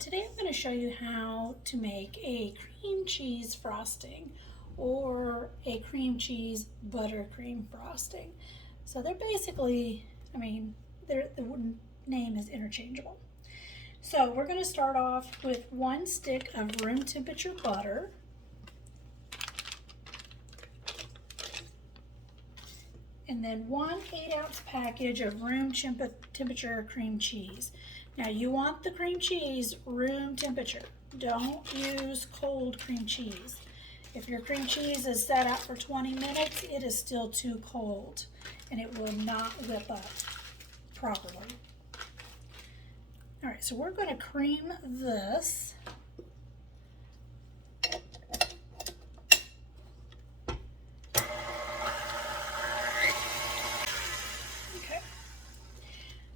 today I'm going to show you how to make a cream cheese frosting or a cream cheese buttercream frosting. So they're basically, the name is interchangeable. So we're going to start off with 1 stick of room temperature butter. And then 1 8-ounce package of room temperature cream cheese. Now you want the cream cheese room temperature. Don't use cold cream cheese. If your cream cheese is set out for 20 minutes, it is still too cold and it will not whip up properly. All right, so we're going to cream this.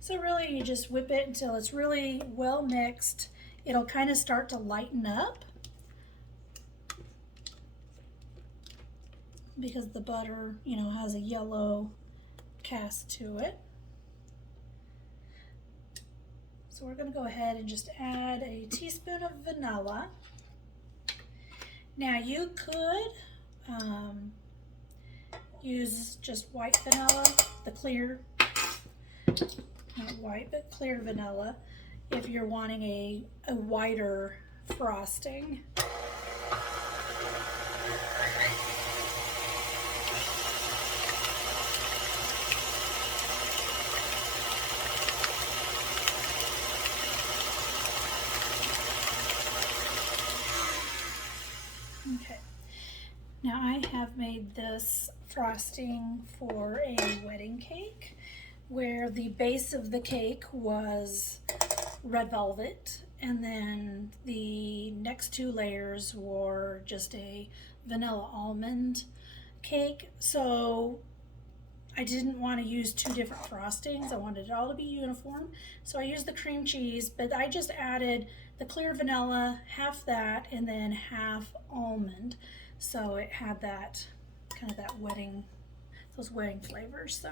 So really you just whip it until it's really well mixed. It'll kind of start to lighten up because the butter, has a yellow cast to it. So we're going to go ahead and just add a teaspoon of vanilla. Now you could use just white vanilla, the clear, not white, but clear vanilla, if you're wanting a whiter frosting. Okay, now I have made this frosting for a wedding cake, where the base of the cake was red velvet and then the next 2 layers were just a vanilla almond cake. So I didn't want to use 2 different frostings. I wanted it all to be uniform. So I used the cream cheese, but I just added the clear vanilla, half that, and then half almond. So it had that kind of those wedding flavors. So.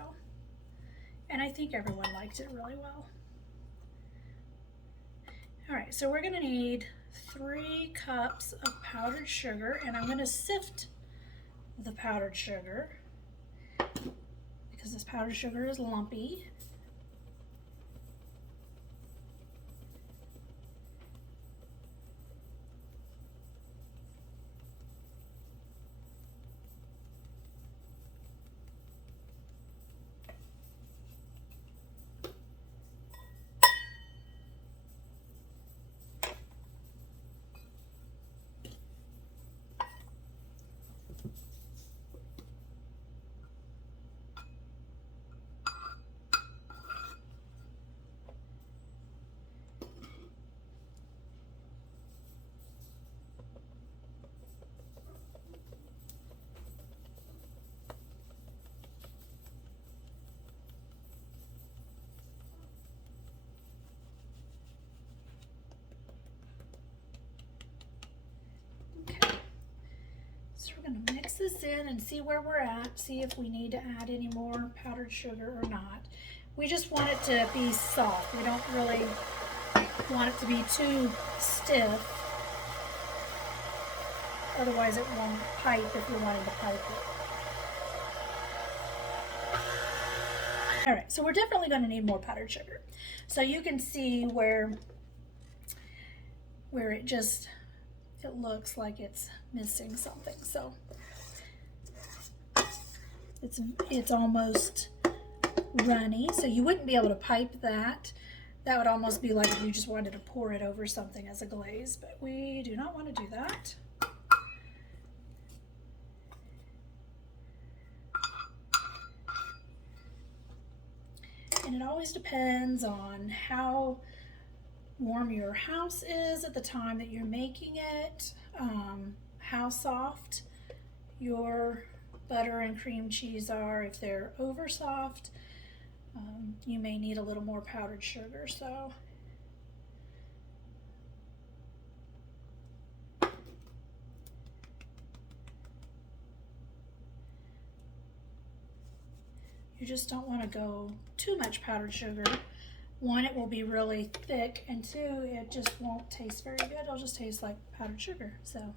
And I think everyone liked it really well. All right, so we're going to need 3 cups of powdered sugar, and I'm going to sift the powdered sugar because this powdered sugar is lumpy. So we're going to mix this in and see where we're at, see if we need to add any more powdered sugar or not. We just want it to be soft. We don't really want it to be too stiff. Otherwise it won't pipe if we wanted to pipe it. All right, so we're definitely going to need more powdered sugar. So you can see where it looks like it's missing something. So it's almost runny, so you wouldn't be able to pipe that. That would almost be like if you just wanted to pour it over something as a glaze, but we do not want to do that. And it always depends on how warm your house is at the time that you're making it, how soft your butter and cream cheese are. If they're over soft, you may need a little more powdered sugar. So you just don't want to go too much powdered sugar one, it will be really thick, and two, it just won't taste very good. It'll just taste like powdered sugar. So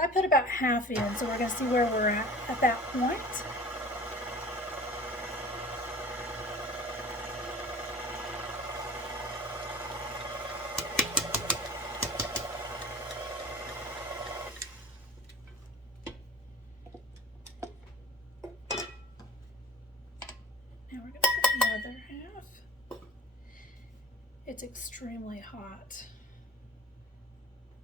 I put about half in, so we're gonna see where we're at that point. Now we're gonna put the other half. It's extremely hot.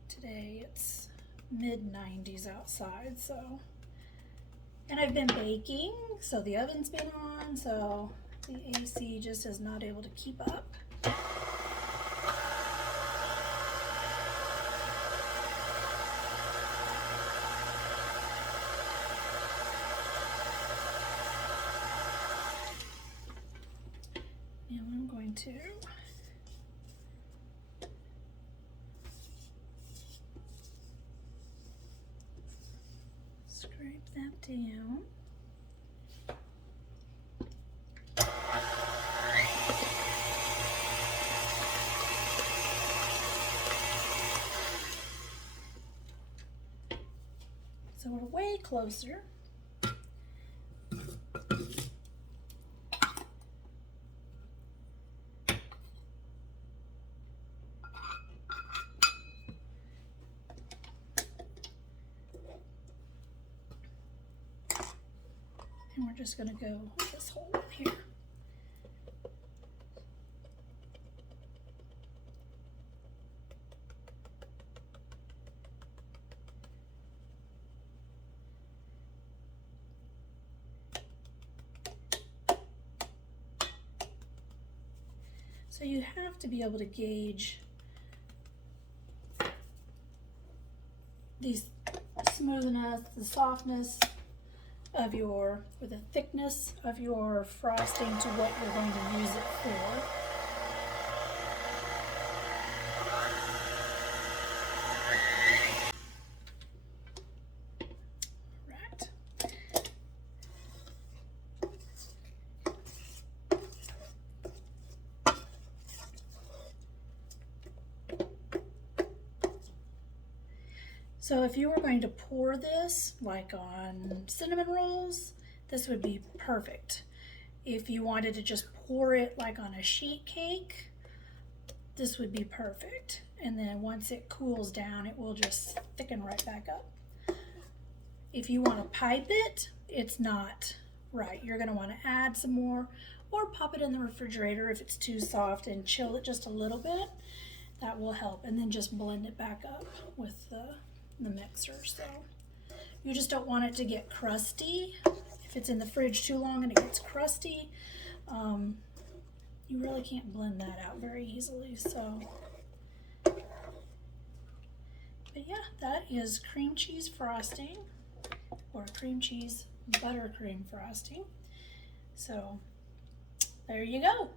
Today it's mid-90s outside, so, and I've been baking, so the oven's been on, so the AC just is not able to keep up. Now I'm going to scrape that down. So we're way closer. And we're just going to go with this hole in here. So you have to be able to gauge the smoothness, the softness of or the thickness of your frosting to what you're going to use it for. Right. So if you were going to pour this like on cinnamon rolls, this would be perfect. If you wanted to just pour it like on a sheet cake, this would be perfect. And then once it cools down, it will just thicken right back up. If you want to pipe it, it's not right. You're going to want to add some more or pop it in the refrigerator if it's too soft and chill it just a little bit. That will help. And then just blend it back up with the mixer. So you just don't want it to get crusty. If it's in the fridge too long and it gets crusty, you really can't blend that out very easily. So, but yeah, that is cream cheese frosting, or cream cheese buttercream frosting. So there you go.